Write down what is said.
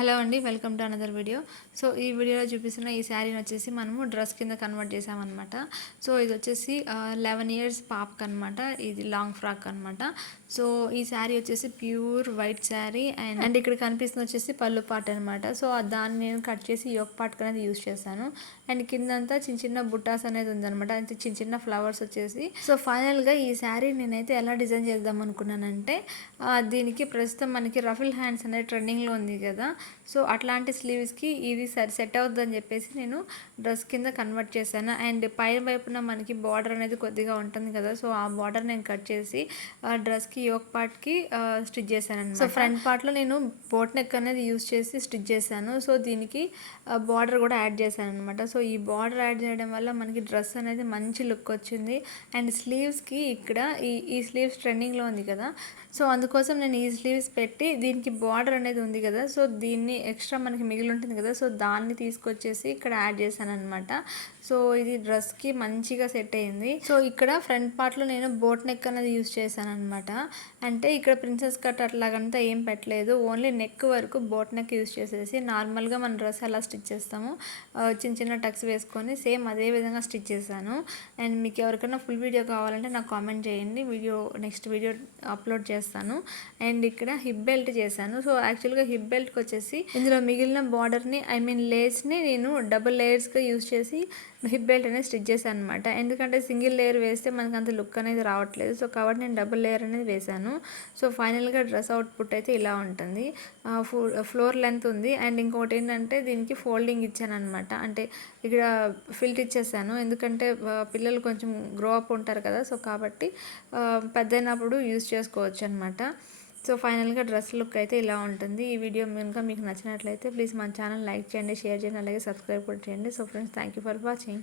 Hello అండి, welcome to another video. So ఈ వీడియోలో చూపిస్తున్న ఈ శారీని వచ్చేసి మనము డ్రెస్ కింద కన్వర్ట్ చేసామన్నమాట. సో ఇది వచ్చేసి 11 ఇయర్స్ పాపకు అనమాట. ఇది లాంగ్ ఫ్రాక్ అనమాట. సో ఈ శారీ వచ్చేసి ప్యూర్ వైట్ శారీ అండ్ ఇక్కడ కనిపిస్తుంది వచ్చేసి పళ్ళు పార్ట్ అనమాట. సో దాన్ని నేను కట్ చేసి యోక్ పార్ట్ అనేది యూస్ చేశాను. అండ్ కిందంతా చిన్న చిన్న బుట్టాస్ అనేది ఉందనమాట, అంటే చిన్న చిన్న ఫ్లవర్స్ వచ్చేసి. సో ఫైనల్గా ఈ శారీ నేనైతే ఎలా డిజైన్ చేద్దాం అనుకున్నానంటే, దీనికి ప్రస్తుతం మనకి రఫుల్ హ్యాండ్స్ అనేది ట్రెండింగ్లో ఉంది కదా. సో అట్లాంటి స్లీవ్స్కి ఇది సెట్ అవుతుందని చెప్పేసి నేను డ్రెస్ కింద కన్వర్ట్ చేశాను. అండ్ పై వైపున మనకి బార్డర్ అనేది కొద్దిగా ఉంటుంది కదా, సో ఆ బార్డర్ నేను కట్ చేసి డ్రెస్కి యోక్ పార్ట్కి స్టిచ్ చేశాను అనమాట. సో ఫ్రంట్ పార్ట్లో నేను బోట్ నెక్ అనేది యూస్ చేసి స్టిచ్ చేశాను. సో దీనికి బార్డర్ కూడా యాడ్ చేశాను అనమాట. సో ఈ బార్డర్ యాడ్ చేయడం వల్ల మనకి డ్రెస్ అనేది మంచి లుక్ వచ్చింది. అండ్ స్లీవ్స్కి ఇక్కడ ఈ స్లీవ్స్ ట్రెండింగ్లో ఉంది కదా, సో అందుకోసం నేను ఈ స్లీవ్స్ పెట్టి దీనికి బార్డర్ అనేది ఉంది కదా, సో దీన్ని ఎక్స్ట్రా మనకి మిగిలి ఉంటుంది కదా, సో దాన్ని తీసుకొచ్చేసి ఇక్కడ యాడ్ చేశాను అనమాట. సో ఇది డ్రెస్కి మంచిగా సెట్ అయింది. సో ఇక్కడ ఫ్రంట్ పార్ట్లో నేను బోట్ నెక్ అనేది యూస్ చేశాను అనమాట. అంటే ఇక్కడ ప్రిన్సెస్ కట్ అట్లాగంతా ఏం పెట్టలేదు, ఓన్లీ నెక్ వరకు బోట్ నెక్ యూస్ చేసేసి నార్మల్గా మన డ్రెస్ ఎలా స్టిచ్ చేస్తామో చిన్న చిన్న టక్స్ వేసుకొని సేమ్ అదే విధంగా స్టిచ్ చేశాను. అండ్ మీకు ఎవరికైనా ఫుల్ వీడియో కావాలంటే నాకు కామెంట్ చేయండి, నెక్స్ట్ వీడియో అప్లోడ్ చేస్తాను. అండ్ ఇక్కడ హిప్ బెల్ట్ చేశాను. సో యాక్చువల్గా హిప్ బెల్ట్కి వచ్చేసి ఇందులో మిగిలిన బార్డర్ని లేస్ని నేను డబుల్ లేయర్స్గా యూజ్ చేసి హిప్ బెల్ట్ అనేది స్టిచ్ చేశాను అనమాట. ఎందుకంటే సింగిల్ లేయర్ వేస్తే మనకు అంత లుక్ అనేది రావట్లేదు, సో కాబట్టి నేను డబుల్ లేయర్ అనేది వేశాను. సో ఫైనల్గా డ్రెస్ అవుట్పుట్ అయితే ఇలా ఉంటుంది. ఫ్లోర్ లెంత్ ఉంది. అండ్ ఇంకోటి ఏంటంటే దీనికి ఫోల్డింగ్ ఇచ్చాను అనమాట, అంటే ఇక్కడ ఫిల్ట్ ఇచ్చేసాను. ఎందుకంటే పిల్లలు కొంచెం గ్రో అప్ ఉంటారు కదా, సో కాబట్టి పెద్దయినప్పుడు యూజ్ చేసుకోవచ్చు అనమాట. సో ఫైనల్గా డ్రెస్ లుక్ అయితే ఇలా ఉంటుంది. ఈ వీడియో కనుక మీకు నచ్చినట్లయితే ప్లీజ్ మన ఛానల్ లైక్ చేయండి, షేర్ చేయండి, అలాగే సబ్స్క్రైబ్ కూడా చేయండి. So friends, thank you for watching.